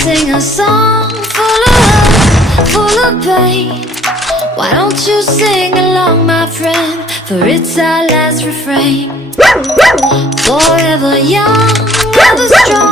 sing a song full of love, full of pain. Why don't you sing along, my friend? For it's our last refrain. Forever young, ever strong.